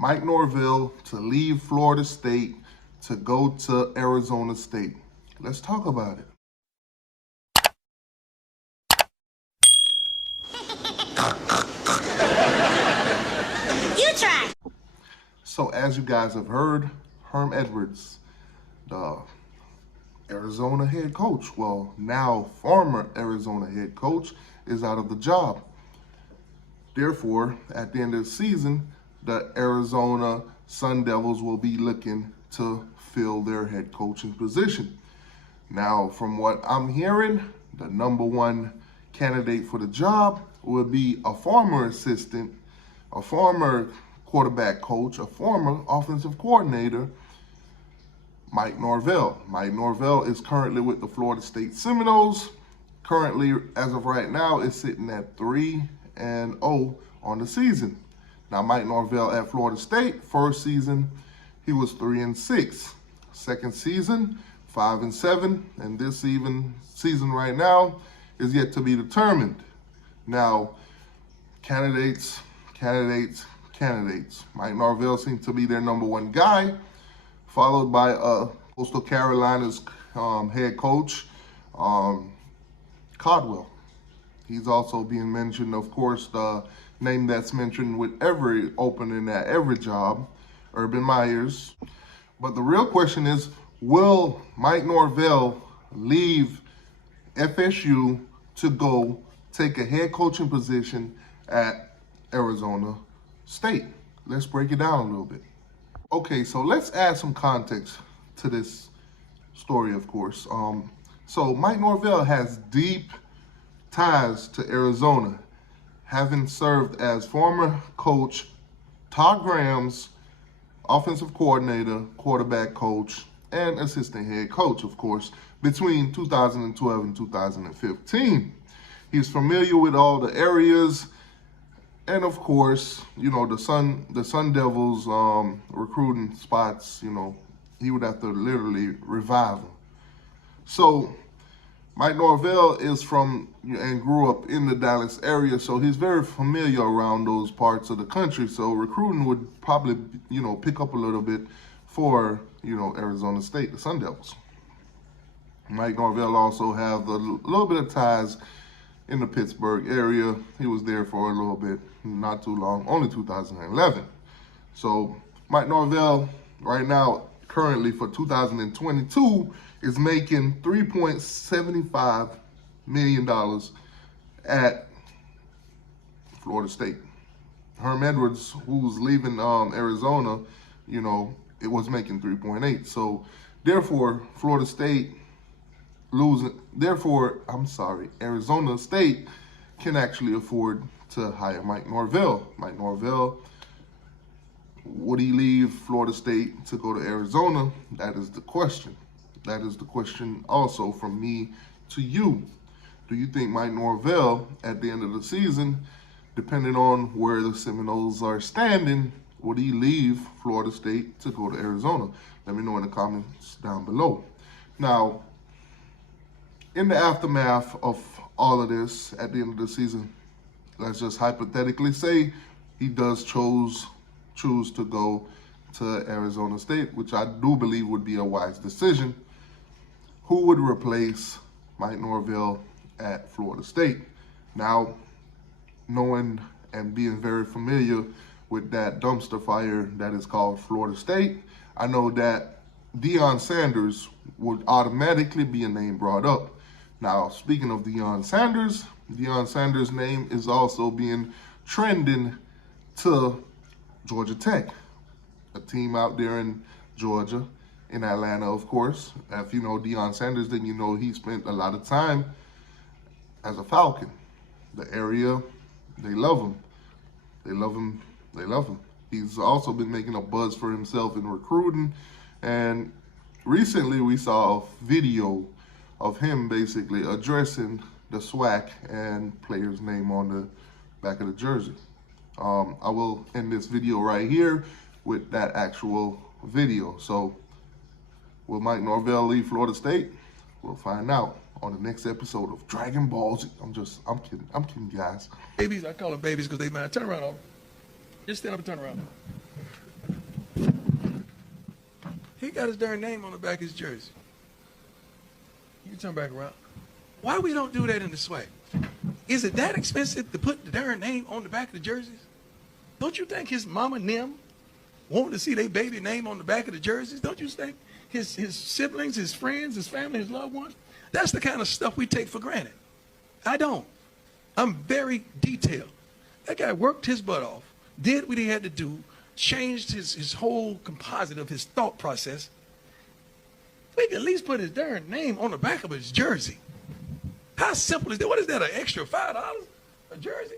Mike Norvell to leave Florida State to go to Arizona State. Let's talk about it. You try. So as you guys have heard, Herm Edwards, the Arizona head coach, well, now former Arizona head coach, is out of the job. Therefore, at the end of the season, the Arizona Sun Devils will be looking to fill their head coaching position. Now, from what I'm hearing, the number one candidate for the job would be a former assistant, a former quarterback coach, a former offensive coordinator, Mike Norvell. Mike Norvell is currently with the Florida State Seminoles. Currently, as of right now, is sitting at 3-0 on the season. Now, Mike Norvell at Florida State, first season, he was 3-6. Second season, 5-7, and this season right now is yet to be determined. Now, candidates. Mike Norvell seems to be their number one guy, followed by Coastal Carolina's head coach, Caldwell. He's also being mentioned, of course, the name that's mentioned with every opening at every job, Urban Meyers. But the real question is, will Mike Norvell leave FSU to go take a head coaching position at Arizona State? Let's break it down a little bit. Okay, so let's add some context to this story, of course. So Mike Norvell has deep ties to Arizona, having served as former coach Todd Graham's offensive coordinator, quarterback coach, and assistant head coach, of course, between 2012 and 2015. He's familiar with all the areas, and of course, you know, the Sun Devils recruiting spots, you know, he would have to literally revive them. So Mike Norvell is from and grew up in the Dallas area, so he's very familiar around those parts of the country. So recruiting would probably, you know, pick up a little bit for, you know, Arizona State, the Sun Devils. Mike Norvell also have a little bit of ties in the Pittsburgh area. He was there for a little bit, not too long, only 2011. So Mike Norvell right now, currently for 2022, is making $3.75 million at Florida State. Herm Edwards, who's leaving Arizona, you know, it was making 3.8. So therefore, Arizona State can actually afford to hire Mike Norvell. Mike Norvell, would he leave Florida State to go to Arizona? That is the question. That is the question also from me to you. Do you think Mike Norvell, at the end of the season, depending on where the Seminoles are standing, would he leave Florida State to go to Arizona? Let me know in the comments down below. Now, in the aftermath of all of this, at the end of the season, let's just hypothetically say he does choose to go to Arizona State, which I do believe would be a wise decision. Who would replace Mike Norvell at Florida State? Now, knowing and being very familiar with that dumpster fire that is called Florida State, I know that Deion Sanders would automatically be a name brought up. Now, speaking of Deion Sanders' name is also being trending to Georgia Tech, a team out there in Georgia, in Atlanta, of course. If you know Deion Sanders, then you know he spent a lot of time as a Falcon. The area, they love him. They love him. They love him. He's also been making a buzz for himself in recruiting. And recently we saw a video of him basically addressing the SWAC and player's name on the back of the jersey. I will end this video right here with that actual video. So will Mike Norvell leave Florida State? We'll find out on the next episode of Dragon Ball Z. I'm kidding, guys. Babies, I call them babies because they man. Turn around, just stand up and turn around. He got his darn name on the back of his jersey. You can turn back around. Why we don't do that in the SWAC? Is it that expensive to put the darn name on the back of the jerseys? Don't you think his mama and them wanted to see their baby name on the back of the jerseys? Don't you think his siblings, his friends, his family, his loved ones? That's the kind of stuff we take for granted. I don't. I'm very detailed. That guy worked his butt off, did what he had to do, changed his whole composite of his thought process. We can at least put his darn name on the back of his jersey. How simple is that? What is that, an extra $5 a jersey?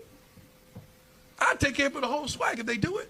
I'd take care for the whole SWAC if they do it.